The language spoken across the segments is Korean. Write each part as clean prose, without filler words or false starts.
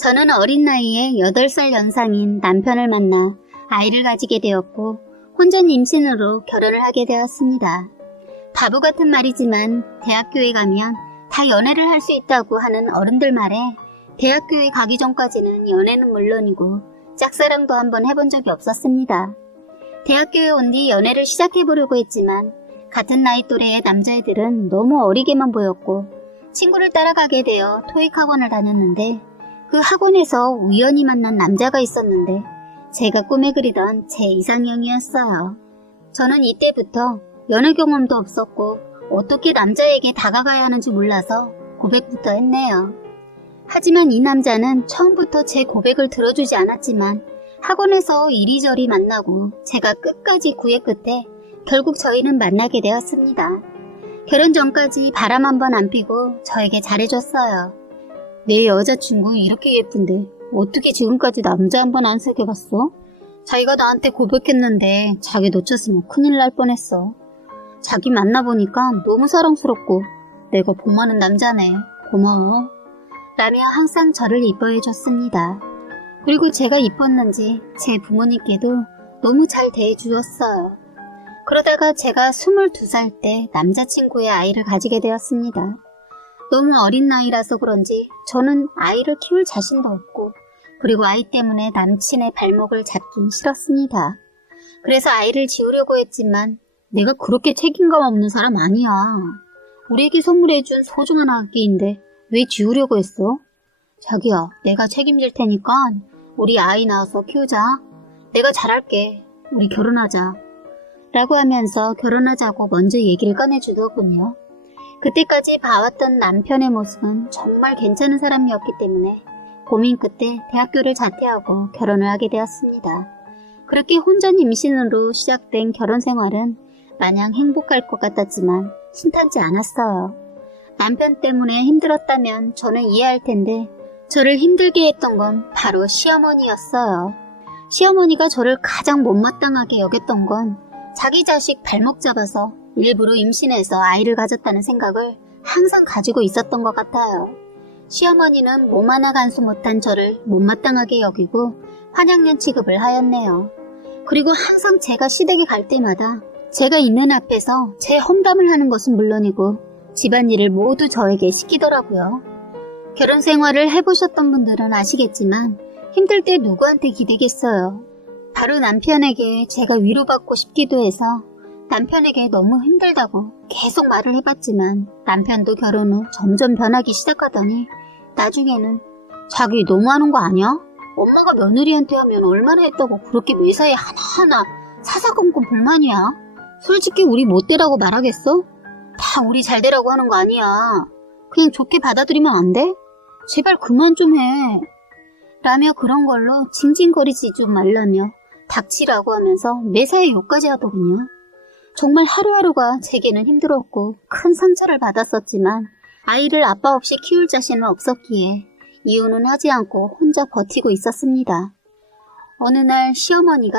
저는 어린 나이에 8살 연상인 남편을 만나 아이를 가지게 되었고 혼전 임신으로 결혼을 하게 되었습니다. 바보 같은 말이지만 대학교에 가면 다 연애를 할 수 있다고 하는 어른들 말에 대학교에 가기 전까지는 연애는 물론이고 짝사랑도 한번 해본 적이 없었습니다. 대학교에 온 뒤 연애를 시작해보려고 했지만 같은 나이 또래의 남자애들은 너무 어리게만 보였고 친구를 따라가게 되어 토익 학원을 다녔는데 그 학원에서 우연히 만난 남자가 있었는데 제가 꿈에 그리던 제 이상형이었어요. 저는 이때부터 연애 경험도 없었고 어떻게 남자에게 다가가야 하는지 몰라서 고백부터 했네요. 하지만 이 남자는 처음부터 제 고백을 들어주지 않았지만 학원에서 이리저리 만나고 제가 끝까지 구애 끝에 결국 저희는 만나게 되었습니다. 결혼 전까지 바람 한 번 안 피고 저에게 잘해줬어요. 내 여자친구 이렇게 예쁜데 어떻게 지금까지 남자 한 번 안 사귀어봤어? 자기가 나한테 고백했는데 자기 놓쳤으면 큰일 날 뻔했어. 자기 만나보니까 너무 사랑스럽고 내가 봄하는 남자네. 고마워. 라며 항상 저를 이뻐해줬습니다. 그리고 제가 이뻤는지 제 부모님께도 너무 잘 대해주었어요. 그러다가 제가 22살 때 남자친구의 아이를 가지게 되었습니다. 너무 어린 나이라서 그런지 저는 아이를 키울 자신도 없고 그리고 아이 때문에 남친의 발목을 잡긴 싫었습니다. 그래서 아이를 지우려고 했지만 내가 그렇게 책임감 없는 사람 아니야. 우리에게 선물해준 소중한 아기인데 왜 지우려고 했어? 자기야, 내가 책임질 테니까 우리 아이 낳아서 키우자. 내가 잘할게. 우리 결혼하자. 라고 하면서 결혼하자고 먼저 얘기를 꺼내주더군요. 그때까지 봐왔던 남편의 모습은 정말 괜찮은 사람이었기 때문에 고민 끝에 대학교를 자퇴하고 결혼을 하게 되었습니다. 그렇게 혼전 임신으로 시작된 결혼 생활은 마냥 행복할 것 같았지만 순탄치 않았어요. 남편 때문에 힘들었다면 저는 이해할 텐데 저를 힘들게 했던 건 바로 시어머니였어요. 시어머니가 저를 가장 못마땅하게 여겼던 건 자기 자식 발목 잡아서 일부러 임신해서 아이를 가졌다는 생각을 항상 가지고 있었던 것 같아요. 시어머니는 몸 하나 간수 못한 저를 못마땅하게 여기고 환양년 취급을 하였네요. 그리고 항상 제가 시댁에 갈 때마다 제가 있는 앞에서 제 험담을 하는 것은 물론이고 집안일을 모두 저에게 시키더라고요. 결혼 생활을 해보셨던 분들은 아시겠지만 힘들 때 누구한테 기대겠어요. 바로 남편에게 제가 위로받고 싶기도 해서 남편에게 너무 힘들다고 계속 말을 해봤지만 남편도 결혼 후 점점 변하기 시작하더니 나중에는 자기 너무하는 거 아니야? 엄마가 며느리한테 하면 얼마나 했다고 그렇게 매사에 하나하나 사사건건 불만이야? 솔직히 우리 못되라고 말하겠어? 다 우리 잘되라고 하는 거 아니야. 그냥 좋게 받아들이면 안 돼? 제발 그만 좀 해. 라며 그런 걸로 징징거리지 좀 말라며 닥치라고 하면서 매사에 욕까지 하더군요. 정말 하루하루가 제게는 힘들었고 큰 상처를 받았었지만 아이를 아빠 없이 키울 자신은 없었기에 이유는 하지 않고 혼자 버티고 있었습니다. 어느 날 시어머니가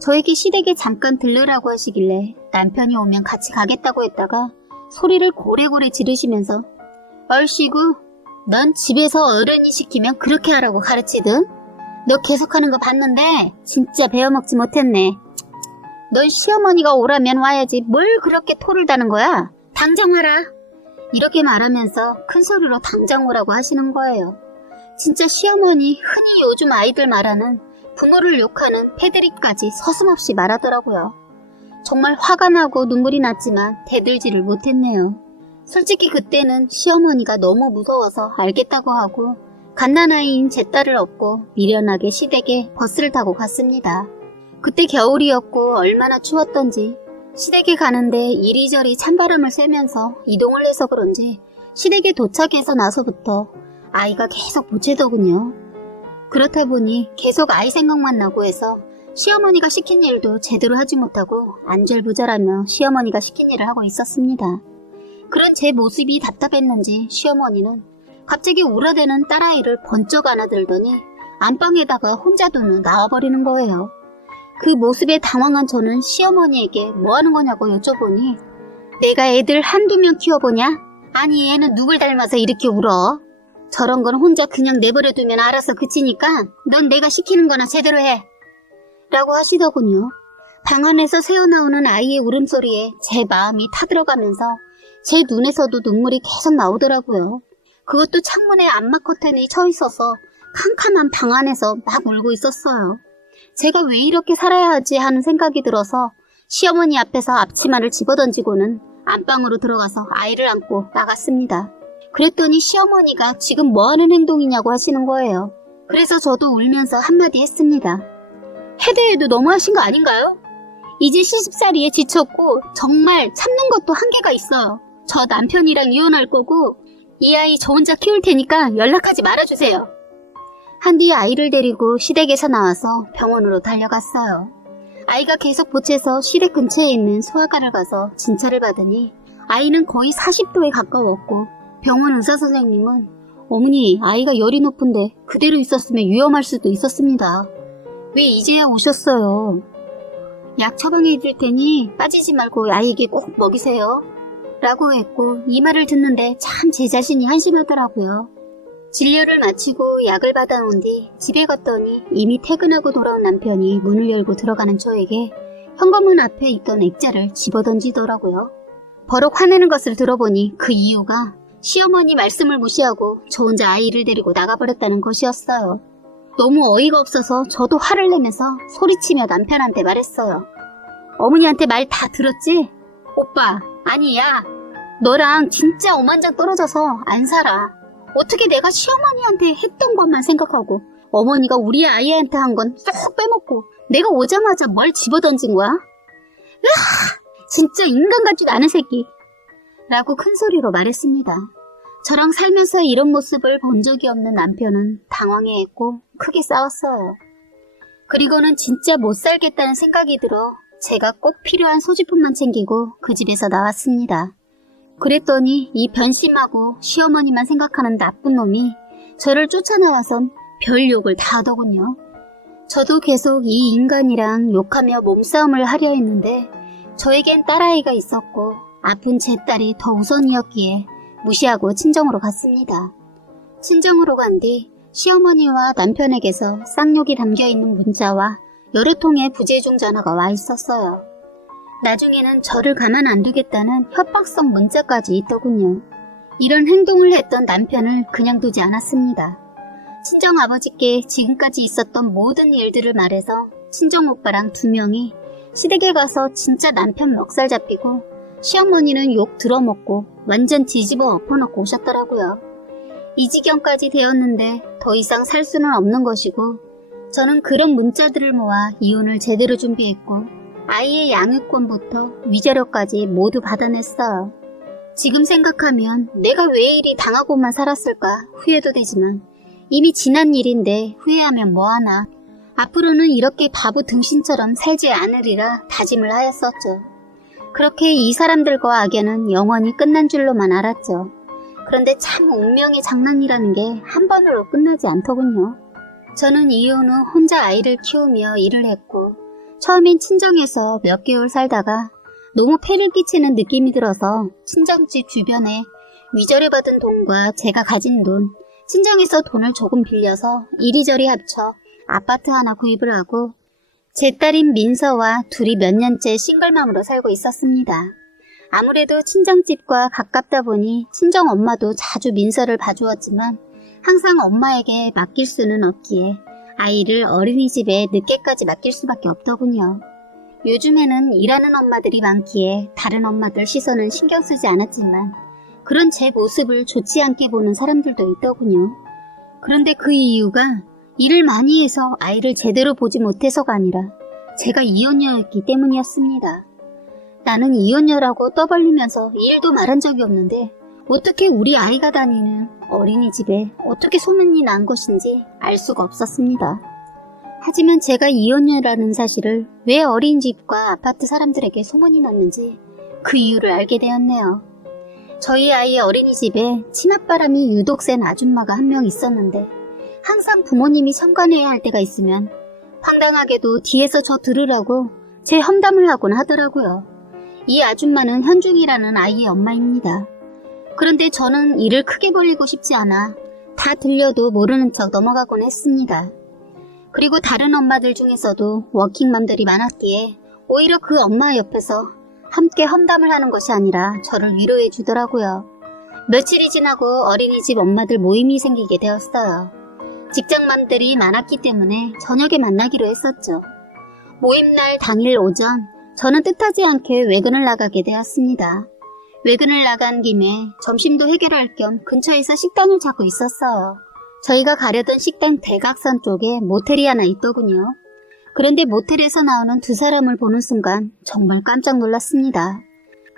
저에게 시댁에 잠깐 들르라고 하시길래 남편이 오면 같이 가겠다고 했다가 소리를 고래고래 지르시면서 얼씨구, 넌 집에서 어른이 시키면 그렇게 하라고 가르치든? 너 계속하는 거 봤는데 진짜 배워먹지 못했네. 넌 시어머니가 오라면 와야지 뭘 그렇게 토를 다는 거야? 당장 와라. 이렇게 말하면서 큰 소리로 당장 오라고 하시는 거예요. 진짜 시어머니 흔히 요즘 아이들 말하는 부모를 욕하는 패드립까지 서슴없이 말하더라고요. 정말 화가 나고 눈물이 났지만 대들지를 못했네요. 솔직히 그때는 시어머니가 너무 무서워서 알겠다고 하고 갓난아이인 제 딸을 업고 미련하게 시댁에 버스를 타고 갔습니다. 그때 겨울이었고 얼마나 추웠던지 시댁에 가는데 이리저리 찬바람을 쐬면서 이동을 해서 그런지 시댁에 도착해서 나서부터 아이가 계속 보채더군요. 그렇다 보니 계속 아이 생각만 나고 해서 시어머니가 시킨 일도 제대로 하지 못하고 안절부절하며 시어머니가 시킨 일을 하고 있었습니다. 그런 제 모습이 답답했는지 시어머니는 갑자기 울어대는 딸아이를 번쩍 안아들더니 안방에다가 혼자 두는 나와버리는 거예요. 그 모습에 당황한 저는 시어머니에게 뭐 하는 거냐고 여쭤보니 내가 애들 한두 명 키워보냐? 아니 얘는 누굴 닮아서 이렇게 울어? 저런 건 혼자 그냥 내버려두면 알아서 그치니까 넌 내가 시키는 거나 제대로 해. 라고 하시더군요. 방 안에서 새어나오는 아이의 울음소리에 제 마음이 타들어가면서 제 눈에서도 눈물이 계속 나오더라고요. 그것도 창문에 암막 커튼이 쳐 있어서 캄캄한 방 안에서 막 울고 있었어요. 제가 왜 이렇게 살아야 하지 하는 생각이 들어서 시어머니 앞에서 앞치마를 집어던지고는 안방으로 들어가서 아이를 안고 나갔습니다. 그랬더니 시어머니가 지금 뭐 하는 행동이냐고 하시는 거예요. 그래서 저도 울면서 한마디 했습니다. 해도 너무하신 거 아닌가요? 이제 시집살이에 지쳤고 정말 참는 것도 한계가 있어요. 저 남편이랑 이혼할 거고 이 아이 저 혼자 키울 테니까 연락하지 말아주세요. 한 뒤 아이를 데리고 시댁에서 나와서 병원으로 달려갔어요. 아이가 계속 보채서 시댁 근처에 있는 소아과를 가서 진찰을 받으니 아이는 거의 40도에 가까웠고 병원 의사 선생님은 어머니 아이가 열이 높은데 그대로 있었으면 위험할 수도 있었습니다. 왜 이제야 오셨어요? 약 처방해 줄 테니 빠지지 말고 아이에게 꼭 먹이세요. 라고 했고 이 말을 듣는데 참 제 자신이 한심하더라고요. 진료를 마치고 약을 받아온 뒤 집에 갔더니 이미 퇴근하고 돌아온 남편이 문을 열고 들어가는 저에게 현관문 앞에 있던 액자를 집어던지더라고요. 버럭 화내는 것을 들어보니 그 이유가 시어머니 말씀을 무시하고 저 혼자 아이를 데리고 나가버렸다는 것이었어요. 너무 어이가 없어서 저도 화를 내면서 소리치며 남편한테 말했어요. 어머니한테 말 다 들었지? 오빠, 아니 야, 너랑 진짜 오만장 떨어져서 안 살아. 어떻게 내가 시어머니한테 했던 것만 생각하고 어머니가 우리 아이한테 한 건 쏙 빼먹고 내가 오자마자 뭘 집어던진 거야? 으아! 진짜 인간 같지도 않은 새끼. 라고 큰 소리로 말했습니다. 저랑 살면서 이런 모습을 본 적이 없는 남편은 당황해했고 크게 싸웠어요. 그리고는 진짜 못 살겠다는 생각이 들어 제가 꼭 필요한 소지품만 챙기고 그 집에서 나왔습니다. 그랬더니 이 변심하고 시어머니만 생각하는 나쁜 놈이 저를 쫓아나와선 별 욕을 다 하더군요. 저도 계속 이 인간이랑 욕하며 몸싸움을 하려 했는데 저에겐 딸아이가 있었고 아픈 제 딸이 더 우선이었기에 무시하고 친정으로 갔습니다. 친정으로 간 뒤 시어머니와 남편에게서 쌍욕이 담겨있는 문자와 여러 통의 부재중 전화가 와 있었어요. 나중에는 저를 가만 안 두겠다는 협박성 문자까지 있더군요. 이런 행동을 했던 남편을 그냥 두지 않았습니다. 친정아버지께 지금까지 있었던 모든 일들을 말해서 친정오빠랑 2명이 시댁에 가서 진짜 남편 멱살 잡히고 시어머니는 욕 들어먹고 완전 뒤집어 엎어놓고 오셨더라고요. 이 지경까지 되었는데 더 이상 살 수는 없는 것이고 저는 그런 문자들을 모아 이혼을 제대로 준비했고 아이의 양육권부터 위자료까지 모두 받아냈어요. 지금 생각하면 내가 왜 이리 당하고만 살았을까 후회도 되지만 이미 지난 일인데 후회하면 뭐하나. 앞으로는 이렇게 바보 등신처럼 살지 않으리라 다짐을 하였었죠. 그렇게 이 사람들과 악연은 영원히 끝난 줄로만 알았죠. 그런데 참 운명의 장난이라는 게 한 번으로 끝나지 않더군요. 저는 이혼 후 혼자 아이를 키우며 일을 했고 처음엔 친정에서 몇 개월 살다가 너무 폐를 끼치는 느낌이 들어서 친정집 주변에 위자료 받은 돈과 제가 가진 돈, 친정에서 돈을 조금 빌려서 이리저리 합쳐 아파트 하나 구입을 하고 제 딸인 민서와 둘이 몇 년째 싱글맘으로 살고 있었습니다. 아무래도 친정집과 가깝다 보니 친정 엄마도 자주 민서를 봐주었지만 항상 엄마에게 맡길 수는 없기에 아이를 어린이집에 늦게까지 맡길 수밖에 없더군요. 요즘에는 일하는 엄마들이 많기에 다른 엄마들 시선은 신경 쓰지 않았지만 그런 제 모습을 좋지 않게 보는 사람들도 있더군요. 그런데 그 이유가 일을 많이 해서 아이를 제대로 보지 못해서가 아니라 제가 이혼녀였기 때문이었습니다. 나는 이혼녀라고 떠벌리면서 일도 말한 적이 없는데 어떻게 우리 아이가 다니는 어린이집에 어떻게 소문이 난 것인지 알 수가 없었습니다. 하지만 제가 이혼녀라는 사실을 왜 어린이집과 아파트 사람들에게 소문이 났는지 그 이유를 알게 되었네요. 저희 아이의 어린이집에 치맛바람이 유독 센 아줌마가 한 명 있었는데 항상 부모님이 참관해야 할 때가 있으면 황당하게도 뒤에서 저 들으라고 제 험담을 하곤 하더라고요. 이 아줌마는 현중이라는 아이의 엄마입니다. 그런데 저는 일을 크게 벌리고 싶지 않아 다 들려도 모르는 척 넘어가곤 했습니다. 그리고 다른 엄마들 중에서도 워킹맘들이 많았기에 오히려 그 엄마 옆에서 함께 험담을 하는 것이 아니라 저를 위로해 주더라고요. 며칠이 지나고 어린이집 엄마들 모임이 생기게 되었어요. 직장맘들이 많았기 때문에 저녁에 만나기로 했었죠. 모임날 당일 오전 저는 뜻하지 않게 외근을 나가게 되었습니다. 외근을 나간 김에 점심도 해결할 겸 근처에서 식당을 찾고 있었어요. 저희가 가려던 식당 대각선 쪽에 모텔이 하나 있더군요. 그런데 모텔에서 나오는 두 사람을 보는 순간 정말 깜짝 놀랐습니다.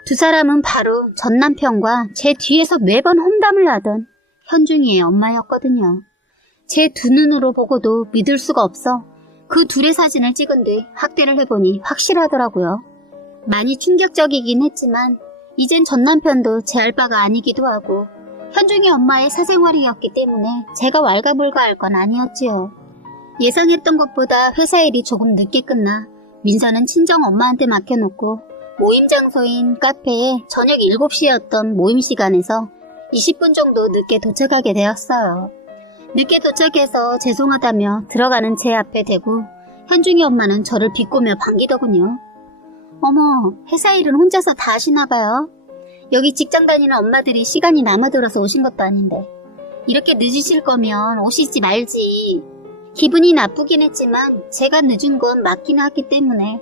두 사람은 바로 전 남편과 제 뒤에서 매번 험담을 하던 현중이의 엄마였거든요. 제 두 눈으로 보고도 믿을 수가 없어 그 둘의 사진을 찍은 뒤 확대를 해보니 확실하더라고요. 많이 충격적이긴 했지만 이젠 전 남편도 제 알바가 아니기도 하고 현중이 엄마의 사생활이었기 때문에 제가 왈가불가할 건 아니었지요. 예상했던 것보다 회사 일이 조금 늦게 끝나 민서는 친정 엄마한테 맡겨놓고 모임 장소인 카페에 저녁 7시였던 모임 시간에서 20분 정도 늦게 도착하게 되었어요. 늦게 도착해서 죄송하다며 들어가는 제 앞에 대고 현중이 엄마는 저를 비꼬며 반기더군요. 어머, 회사 일은 혼자서 다 하시나봐요. 여기 직장 다니는 엄마들이 시간이 남아들어서 오신 것도 아닌데 이렇게 늦으실 거면 오시지 말지. 기분이 나쁘긴 했지만 제가 늦은 건 맞긴 했기 때문에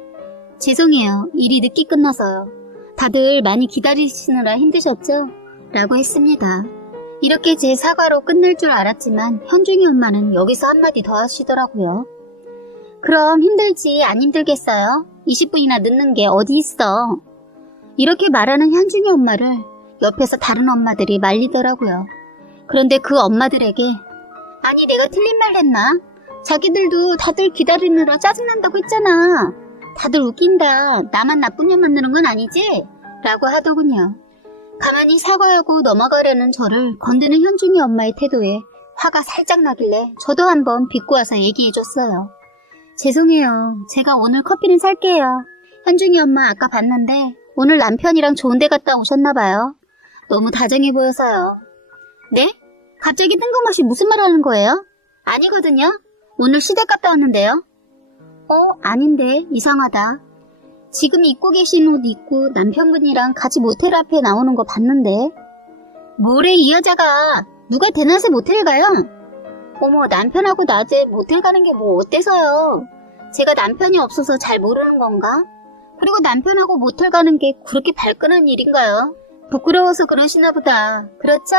죄송해요. 일이 늦게 끝나서요. 다들 많이 기다리시느라 힘드셨죠? 라고 했습니다. 이렇게 제 사과로 끝낼 줄 알았지만 현중이 엄마는 여기서 한마디 더 하시더라고요. 그럼 힘들지 안 힘들겠어요? 20분이나 늦는 게 어디 있어? 이렇게 말하는 현중이 엄마를 옆에서 다른 엄마들이 말리더라고요. 그런데 그 엄마들에게 아니 내가 틀린 말 했나? 자기들도 다들 기다리느라 짜증난다고 했잖아. 다들 웃긴다. 나만 나쁜 년 만드는 건 아니지? 라고 하더군요. 가만히 사과하고 넘어가려는 저를 건드는 현중이 엄마의 태도에 화가 살짝 나길래 저도 한번 비꼬아서 얘기해줬어요. 죄송해요. 제가 오늘 커피는 살게요. 현중이 엄마 아까 봤는데 오늘 남편이랑 좋은 데 갔다 오셨나봐요. 너무 다정해 보여서요. 네? 갑자기 뜬금없이 무슨 말 하는 거예요? 아니거든요. 오늘 시댁 갔다 왔는데요. 아닌데 이상하다. 지금 입고 계신 옷 입고 남편분이랑 같이 모텔 앞에 나오는 거 봤는데. 뭐래 이 여자가. 누가 대낮에 모텔 가요? 어머 남편하고 낮에 모텔 가는 게 뭐 어때서요? 제가 남편이 없어서 잘 모르는 건가? 그리고 남편하고 모텔 가는 게 그렇게 발끈한 일인가요? 부끄러워서 그러시나 보다. 그렇죠?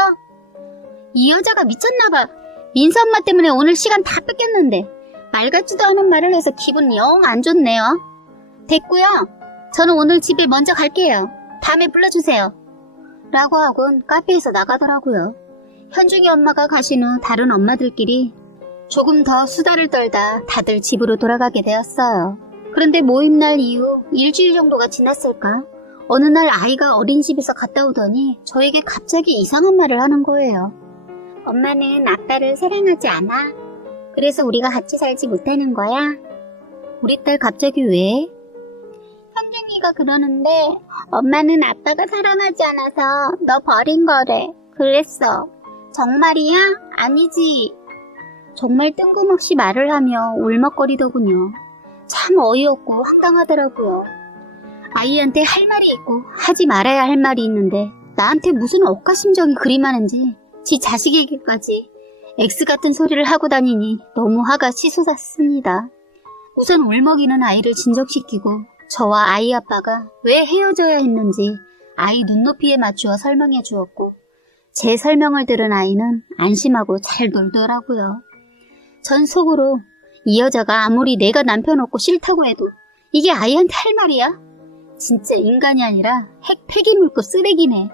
이 여자가 미쳤나봐. 민서 엄마 때문에 오늘 시간 다 뺏겼는데 말 같지도 않은 말을 해서 기분 영 안 좋네요. 됐고요. 저는 오늘 집에 먼저 갈게요. 다음에 불러주세요. 라고 하곤 카페에서 나가더라고요. 현중이 엄마가 가신 후 다른 엄마들끼리 조금 더 수다를 떨다 다들 집으로 돌아가게 되었어요. 그런데 모임날 이후 일주일 정도가 지났을까? 어느 날 아이가 어린이집에서 갔다 오더니 저에게 갑자기 이상한 말을 하는 거예요. 엄마는 아빠를 사랑하지 않아? 그래서 우리가 같이 살지 못하는 거야? 우리 딸 갑자기 왜? 현중이가 그러는데 엄마는 아빠가 사랑하지 않아서 너 버린 거래. 그랬어. 정말이야? 아니지. 정말 뜬금없이 말을 하며 울먹거리더군요. 참 어이없고 황당하더라고요. 아이한테 할 말이 있고 하지 말아야 할 말이 있는데 나한테 무슨 억가심정이 그리 많은지 지 자식에게까지 X 같은 소리를 하고 다니니 너무 화가 치솟았습니다. 우선 울먹이는 아이를 진정시키고 저와 아이 아빠가 왜 헤어져야 했는지 아이 눈높이에 맞추어 설명해 주었고 제 설명을 들은 아이는 안심하고 잘 놀더라고요. 전 속으로 이 여자가 아무리 내가 남편 없고 싫다고 해도 이게 아이한테 할 말이야? 진짜 인간이 아니라 폐기물급 쓰레기네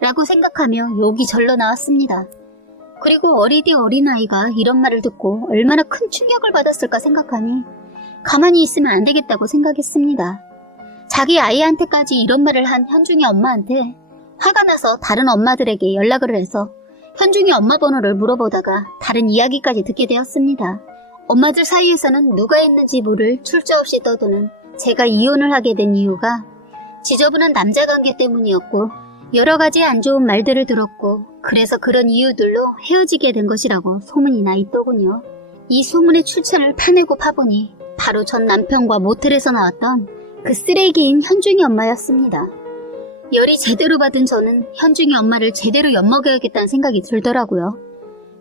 라고 생각하며 욕이 절로 나왔습니다. 그리고 어리디 어린아이가 이런 말을 듣고 얼마나 큰 충격을 받았을까 생각하니 가만히 있으면 안 되겠다고 생각했습니다. 자기 아이한테까지 이런 말을 한 현중이 엄마한테 화가 나서 다른 엄마들에게 연락을 해서 현중이 엄마 번호를 물어보다가 다른 이야기까지 듣게 되었습니다. 엄마들 사이에서는 누가 있는지 모를 출처 없이 떠도는 제가 이혼을 하게 된 이유가 지저분한 남자 관계 때문이었고 여러 가지 안 좋은 말들을 들었고 그래서 그런 이유들로 헤어지게 된 것이라고 소문이 나 있더군요. 이 소문의 출처를 파내고 파보니 바로 전 남편과 모텔에서 나왔던 그 쓰레기인 현중이 엄마였습니다. 열이 제대로 받은 저는 현중이 엄마를 제대로 엿먹여야겠다는 생각이 들더라고요.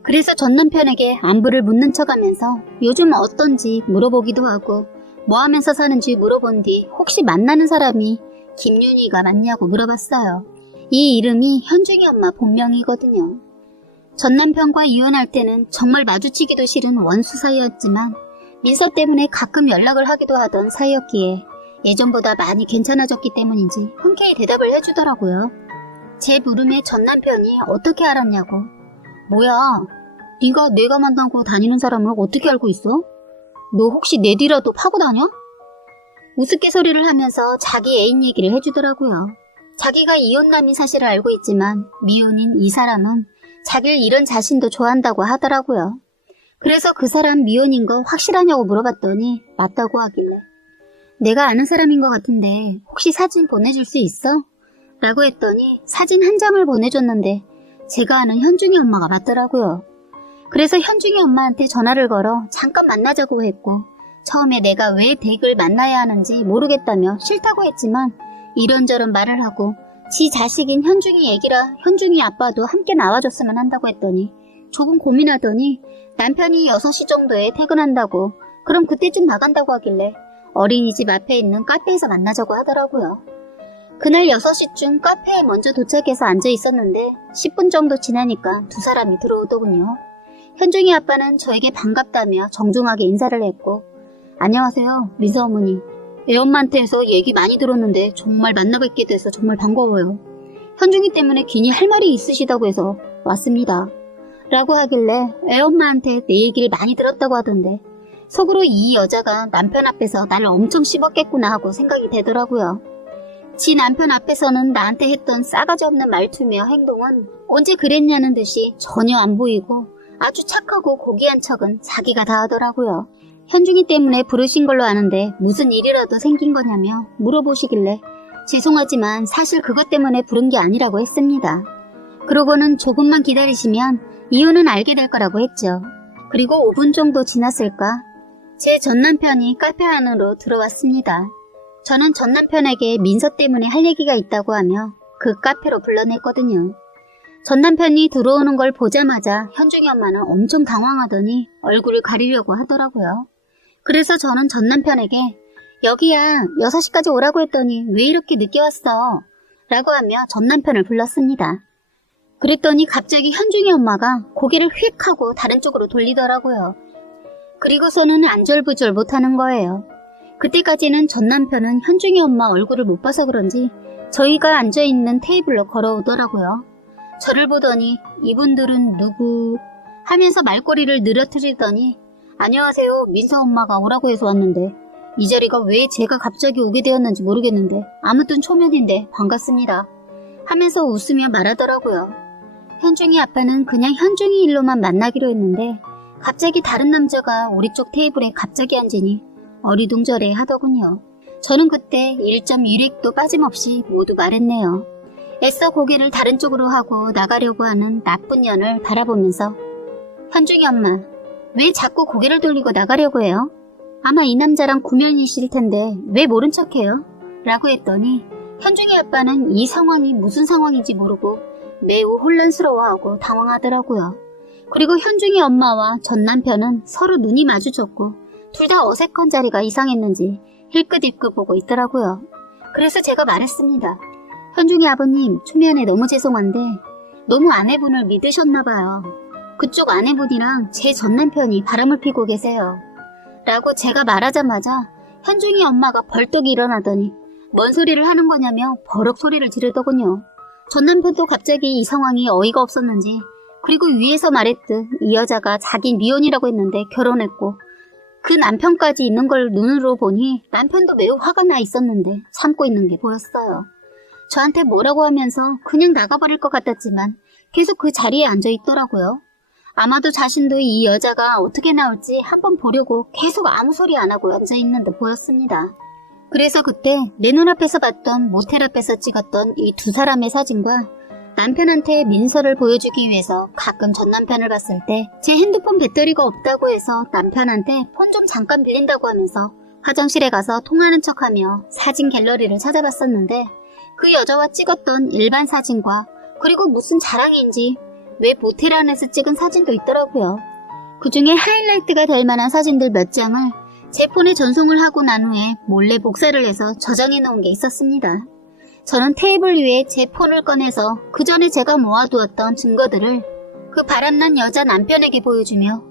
그래서 전 남편에게 안부를 묻는 척하면서 요즘 어떤지 물어보기도 하고 뭐 하면서 사는지 물어본 뒤 혹시 만나는 사람이 김윤희가 맞냐고 물어봤어요. 이 이름이 현중이 엄마 본명이거든요. 전 남편과 이혼할 때는 정말 마주치기도 싫은 원수 사이였지만 민서 때문에 가끔 연락을 하기도 하던 사이였기에 예전보다 많이 괜찮아졌기 때문인지 흔쾌히 대답을 해주더라고요. 제 물음에 전 남편이 어떻게 알았냐고. 뭐야, 네가 내가 만나고 다니는 사람을 어떻게 알고 있어? 너 혹시 내 뒤라도 파고 다녀? 우스갯소리를 하면서 자기 애인 얘기를 해주더라고요. 자기가 이혼남인 사실을 알고 있지만 미혼인 이 사람은 자기를 이런 자신도 좋아한다고 하더라고요. 그래서 그 사람 미혼인 거 확실하냐고 물어봤더니 맞다고 하길래 내가 아는 사람인 것 같은데 혹시 사진 보내줄 수 있어? 라고 했더니 사진 한 장을 보내줬는데 제가 아는 현중이 엄마가 맞더라고요. 그래서 현중이 엄마한테 전화를 걸어 잠깐 만나자고 했고 처음에 내가 왜 댁을 만나야 하는지 모르겠다며 싫다고 했지만 이런저런 말을 하고 지 자식인 현중이 애기라 현중이 아빠도 함께 나와줬으면 한다고 했더니 조금 고민하더니 남편이 6시 정도에 퇴근한다고 그럼 그때쯤 나간다고 하길래 어린이집 앞에 있는 카페에서 만나자고 하더라고요. 그날 6시쯤 카페에 먼저 도착해서 앉아 있었는데 10분 정도 지나니까 두 사람이 들어오더군요. 현중이 아빠는 저에게 반갑다며 정중하게 인사를 했고 안녕하세요, 민서 어머니. 애엄마한테서 얘기 많이 들었는데 정말 만나뵙게 돼서 정말 반가워요. 현중이 때문에 괜히 할 말이 있으시다고 해서 왔습니다. 라고 하길래 애엄마한테 내 얘기를 많이 들었다고 하던데 속으로 이 여자가 남편 앞에서 나를 엄청 씹었겠구나 하고 생각이 되더라고요. 지 남편 앞에서는 나한테 했던 싸가지 없는 말투며 행동은 언제 그랬냐는 듯이 전혀 안 보이고 아주 착하고 고귀한 척은 자기가 다 하더라고요. 현중이 때문에 부르신 걸로 아는데 무슨 일이라도 생긴 거냐며 물어보시길래 죄송하지만 사실 그것 때문에 부른 게 아니라고 했습니다. 그러고는 조금만 기다리시면 이유는 알게 될 거라고 했죠. 그리고 5분 정도 지났을까? 제 전남편이 카페 안으로 들어왔습니다. 저는 전남편에게 민서 때문에 할 얘기가 있다고 하며 그 카페로 불러냈거든요. 전남편이 들어오는 걸 보자마자 현중이 엄마는 엄청 당황하더니 얼굴을 가리려고 하더라고요. 그래서 저는 전남편에게 여기야 6시까지 오라고 했더니 왜 이렇게 늦게 왔어? 라고 하며 전남편을 불렀습니다. 그랬더니 갑자기 현중이 엄마가 고개를 휙 하고 다른 쪽으로 돌리더라고요. 그리고서는 안절부절 못하는 거예요. 그때까지는 전남편은 현중이 엄마 얼굴을 못 봐서 그런지 저희가 앉아있는 테이블로 걸어오더라고요. 저를 보더니 이분들은 누구 하면서 말꼬리를 늘어뜨리더니 안녕하세요, 민서 엄마가 오라고 해서 왔는데 이 자리가 왜 제가 갑자기 오게 되었는지 모르겠는데 아무튼 초면인데 반갑습니다 하면서 웃으며 말하더라고요. 현중이 아빠는 그냥 현중이 일로만 만나기로 했는데 갑자기 다른 남자가 우리 쪽 테이블에 갑자기 앉으니 어리둥절해 하더군요. 저는 그때 1.1획도 빠짐없이 모두 말했네요. 애써 고개를 다른 쪽으로 하고 나가려고 하는 나쁜 년을 바라보면서 현중이 엄마, 왜 자꾸 고개를 돌리고 나가려고 해요? 아마 이 남자랑 구면이실 텐데 왜 모른 척해요? 라고 했더니 현중이 아빠는 이 상황이 무슨 상황인지 모르고 매우 혼란스러워하고 당황하더라고요. 그리고 현중이 엄마와 전 남편은 서로 눈이 마주쳤고 둘 다 어색한 자리가 이상했는지 힐끗힐끗 보고 있더라고요. 그래서 제가 말했습니다. 현중이 아버님, 초면에 너무 죄송한데 너무 아내분을 믿으셨나봐요. 그쪽 아내분이랑 제 전남편이 바람을 피고 계세요. 라고 제가 말하자마자 현중이 엄마가 벌떡 일어나더니 뭔 소리를 하는 거냐며 버럭 소리를 지르더군요. 전남편도 갑자기 이 상황이 어이가 없었는지 그리고 위에서 말했듯 이 여자가 자기 미혼이라고 했는데 결혼했고 그 남편까지 있는 걸 눈으로 보니 남편도 매우 화가 나 있었는데 참고 있는 게 보였어요. 저한테 뭐라고 하면서 그냥 나가버릴 것 같았지만 계속 그 자리에 앉아 있더라고요. 아마도 자신도 이 여자가 어떻게 나올지 한번 보려고 계속 아무 소리 안 하고 앉아 있는 듯 보였습니다. 그래서 그때 내 눈앞에서 봤던 모텔 앞에서 찍었던 이 두 사람의 사진과 남편한테 민서를 보여주기 위해서 가끔 전 남편을 봤을 때 제 핸드폰 배터리가 없다고 해서 남편한테 폰 좀 잠깐 빌린다고 하면서 화장실에 가서 통화하는 척하며 사진 갤러리를 찾아봤었는데 그 여자와 찍었던 일반 사진과 그리고 무슨 자랑인지 왜 모텔 안에서 찍은 사진도 있더라고요. 그 중에 하이라이트가 될 만한 사진들 몇 장을 제 폰에 전송을 하고 난 후에 몰래 복사를 해서 저장해 놓은 게 있었습니다. 저는 테이블 위에 제 폰을 꺼내서 그 전에 제가 모아두었던 증거들을 그 바람난 여자 남편에게 보여주며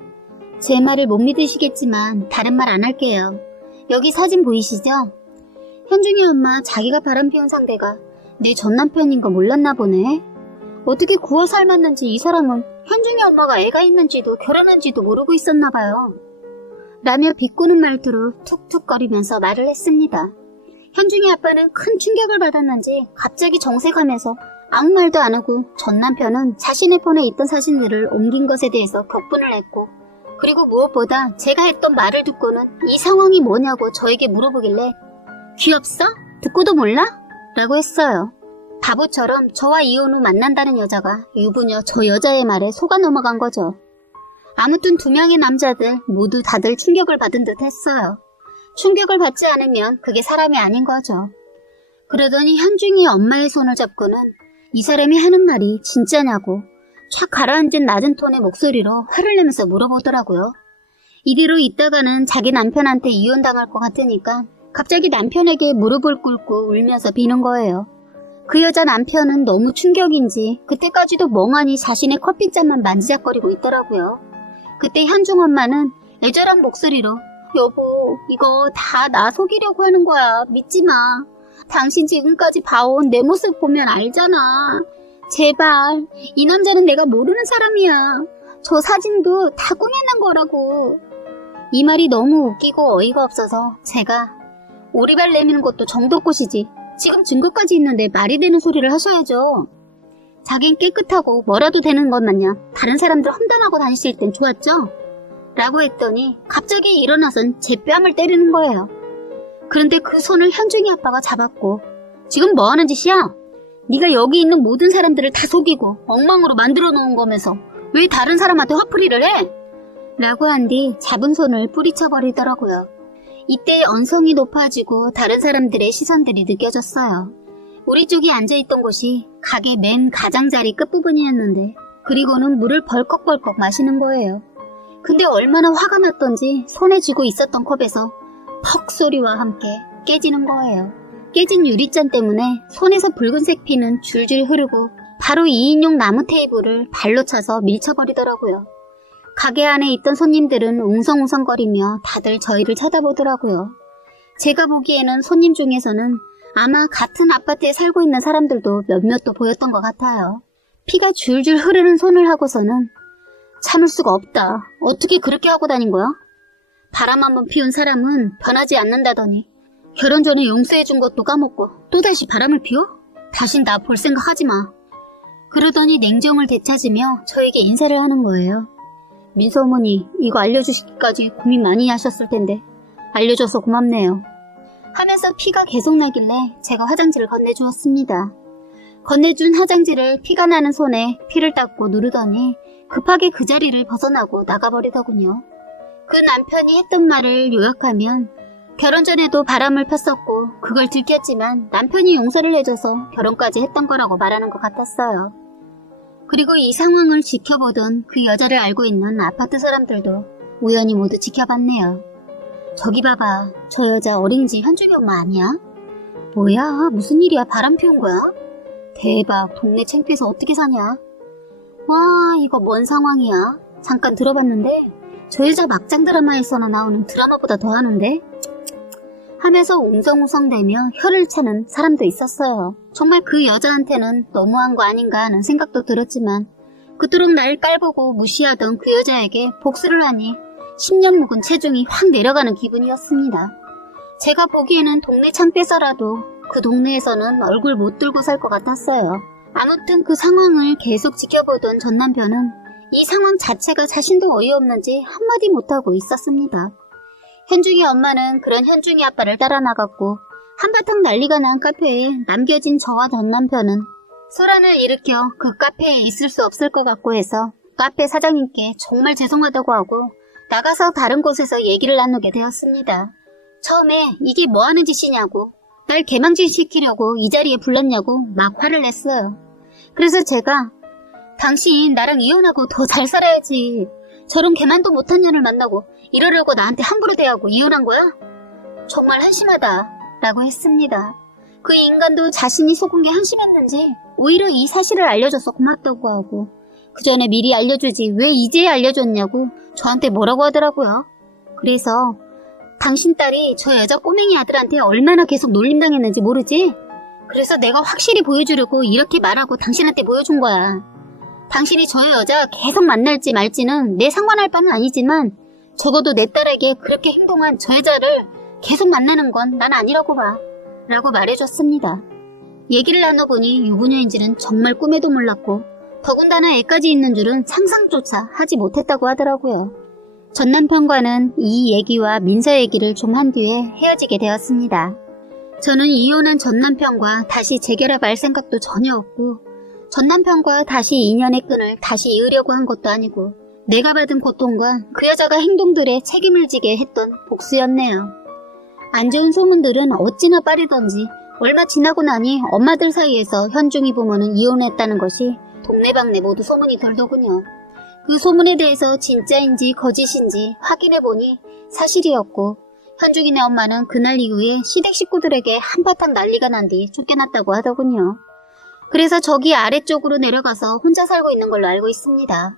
제 말을 못 믿으시겠지만 다른 말 안 할게요. 여기 사진 보이시죠? 현중이 엄마 자기가 바람피운 상대가 내 전 남편인 거 몰랐나 보네. 어떻게 구워 삶았는지 이 사람은 현중이 엄마가 애가 있는지도 결혼한지도 모르고 있었나 봐요. 라며 비꼬는 말투로 툭툭거리면서 말을 했습니다. 현중이 아빠는 큰 충격을 받았는지 갑자기 정색하면서 아무 말도 안 하고 전 남편은 자신의 폰에 있던 사진들을 옮긴 것에 대해서 격분을 했고 그리고 무엇보다 제가 했던 말을 듣고는 이 상황이 뭐냐고 저에게 물어보길래 귀엽어? 듣고도 몰라? 라고 했어요. 바보처럼 저와 이혼 후 만난다는 여자가 유부녀 저 여자의 말에 속아 넘어간 거죠. 아무튼 두 명의 남자들 모두 다들 충격을 받은 듯 했어요. 충격을 받지 않으면 그게 사람이 아닌 거죠. 그러더니 현중이 엄마의 손을 잡고는 이 사람이 하는 말이 진짜냐고 착 가라앉은 낮은 톤의 목소리로 화를 내면서 물어보더라고요. 이대로 있다가는 자기 남편한테 이혼당할 것 같으니까 갑자기 남편에게 무릎을 꿇고 울면서 비는 거예요. 그 여자 남편은 너무 충격인지 그때까지도 멍하니 자신의 커피잔만 만지작거리고 있더라고요. 그때 현중 엄마는 애절한 목소리로 여보, 이거 다 나 속이려고 하는 거야. 믿지 마. 당신 지금까지 봐온 내 모습 보면 알잖아. 제발, 이 남자는 내가 모르는 사람이야. 저 사진도 다 꾸며낸 거라고. 이 말이 너무 웃기고 어이가 없어서 제가 오리발 내미는 것도 정도껏이지. 지금 증거까지 있는데 말이 되는 소리를 하셔야죠. 자긴 깨끗하고 뭐라도 되는 것 마냥 다른 사람들 험담하고 다니실 땐 좋았죠? 라고 했더니 갑자기 일어나선 제 뺨을 때리는 거예요. 그런데 그 손을 현중이 아빠가 잡았고 지금 뭐 하는 짓이야? 네가 여기 있는 모든 사람들을 다 속이고 엉망으로 만들어 놓은 거면서 왜 다른 사람한테 화풀이를 해? 라고 한 뒤 잡은 손을 뿌리쳐 버리더라고요. 이때 언성이 높아지고 다른 사람들의 시선들이 느껴졌어요. 우리 쪽이 앉아있던 곳이 가게 맨 가장자리 끝부분이었는데 그리고는 물을 벌컥벌컥 마시는 거예요. 근데 얼마나 화가 났던지 손에 쥐고 있었던 컵에서 퍽 소리와 함께 깨지는 거예요. 깨진 유리잔 때문에 손에서 붉은색 피는 줄줄 흐르고 바로 2인용 나무 테이블을 발로 차서 밀쳐버리더라고요. 가게 안에 있던 손님들은 웅성웅성거리며 다들 저희를 쳐다보더라고요. 제가 보기에는 손님 중에서는 아마 같은 아파트에 살고 있는 사람들도 몇몇도 보였던 것 같아요. 피가 줄줄 흐르는 손을 하고서는 참을 수가 없다. 어떻게 그렇게 하고 다닌 거야? 바람 한번 피운 사람은 변하지 않는다더니 결혼 전에 용서해준 것도 까먹고 또다시 바람을 피워? 다신 나 볼 생각 하지 마. 그러더니 냉정을 되찾으며 저에게 인사를 하는 거예요. 민서 어머니, 이거 알려주시기까지 고민 많이 하셨을 텐데 알려줘서 고맙네요. 하면서 피가 계속 나길래 제가 화장지를 건네주었습니다. 건네준 화장지를 피가 나는 손에 피를 닦고 누르더니 급하게 그 자리를 벗어나고 나가버리더군요. 그 남편이 했던 말을 요약하면 결혼 전에도 바람을 폈었고 그걸 들켰지만 남편이 용서를 해줘서 결혼까지 했던 거라고 말하는 것 같았어요. 그리고 이 상황을 지켜보던 그 여자를 알고 있는 아파트 사람들도 우연히 모두 지켜봤네요. 저기 봐봐, 저 여자 어린이집 현중이 엄마 아니야? 뭐야, 무슨 일이야, 바람 피운 거야? 대박, 동네 창피해서 어떻게 사냐? 와, 이거 뭔 상황이야? 잠깐 들어봤는데 저 여자 막장 드라마에서나 나오는 드라마보다 더 하는데? 하면서 웅성웅성대며 혀를 차는 사람도 있었어요. 정말 그 여자한테는 너무한 거 아닌가 하는 생각도 들었지만 그토록 날 깔보고 무시하던 그 여자에게 복수를 하니 10년 묵은 체중이 확 내려가는 기분이었습니다. 제가 보기에는 동네 창피해서라도 그 동네에서는 얼굴 못 들고 살 것 같았어요. 아무튼 그 상황을 계속 지켜보던 전 남편은 이 상황 자체가 자신도 어이없는지 한마디 못하고 있었습니다. 현중이 엄마는 그런 현중이 아빠를 따라 나갔고 한바탕 난리가 난 카페에 남겨진 저와 전 남편은 소란을 일으켜 그 카페에 있을 수 없을 것 같고 해서 카페 사장님께 정말 죄송하다고 하고 나가서 다른 곳에서 얘기를 나누게 되었습니다. 처음에 이게 뭐 하는 짓이냐고, 날 개망신시키려고 이 자리에 불렀냐고 막 화를 냈어요. 그래서 제가 당신 나랑 이혼하고 더 잘 살아야지. 저런 개만도 못한 년을 만나고 이러려고 나한테 함부로 대하고 이혼한 거야? 정말 한심하다 라고 했습니다. 그 인간도 자신이 속은 게 한심했는지 오히려 이 사실을 알려줘서 고맙다고 하고 그 전에 미리 알려주지 왜 이제야 알려줬냐고 저한테 뭐라고 하더라고요. 그래서 당신 딸이 저 여자 꼬맹이 아들한테 얼마나 계속 놀림당했는지 모르지? 그래서 내가 확실히 보여주려고 이렇게 말하고 당신한테 보여준 거야. 당신이 저 여자 계속 만날지 말지는 내 상관할 바는 아니지만 적어도 내 딸에게 그렇게 행동한 저 여자를 계속 만나는 건 난 아니라고 봐 라고 말해줬습니다. 얘기를 나눠보니 유부녀인지는 정말 꿈에도 몰랐고 더군다나 애까지 있는 줄은 상상조차 하지 못했다고 하더라고요. 전 남편과는 이 얘기와 민서 얘기를 좀 한 뒤에 헤어지게 되었습니다. 저는 이혼한 전 남편과 다시 재결합할 생각도 전혀 없고 전 남편과 다시 인연의 끈을 다시 이으려고 한 것도 아니고 내가 받은 고통과 그 여자가 행동들에 책임을 지게 했던 복수였네요. 안 좋은 소문들은 어찌나 빠르던지 얼마 지나고 나니 엄마들 사이에서 현중이 부모는 이혼했다는 것이 동네방네 모두 소문이 돌더군요. 그 소문에 대해서 진짜인지 거짓인지 확인해보니 사실이었고 현중이네 엄마는 그날 이후에 시댁 식구들에게 한바탕 난리가 난 뒤 쫓겨났다고 하더군요. 그래서 저기 아래쪽으로 내려가서 혼자 살고 있는 걸로 알고 있습니다.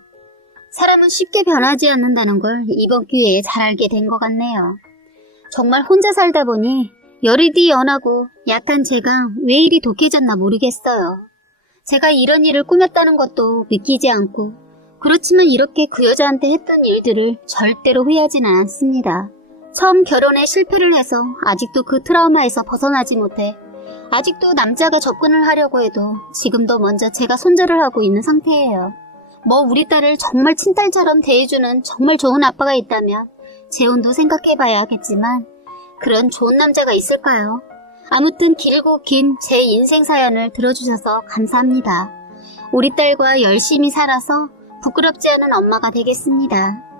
사람은 쉽게 변하지 않는다는 걸 이번 기회에 잘 알게 된 것 같네요. 정말 혼자 살다 보니 열이디 연하고 약한 제가 왜 이리 독해졌나 모르겠어요. 제가 이런 일을 꾸몄다는 것도 믿기지 않고 그렇지만 이렇게 그 여자한테 했던 일들을 절대로 후회하지는 않습니다. 처음 결혼에 실패를 해서 아직도 그 트라우마에서 벗어나지 못해 아직도 남자가 접근을 하려고 해도 지금도 먼저 제가 손절을 하고 있는 상태예요. 뭐 우리 딸을 정말 친딸처럼 대해주는 정말 좋은 아빠가 있다면 재혼도 생각해봐야겠지만 그런 좋은 남자가 있을까요? 아무튼 길고 긴 제 인생 사연을 들어주셔서 감사합니다. 우리 딸과 열심히 살아서 부끄럽지 않은 엄마가 되겠습니다.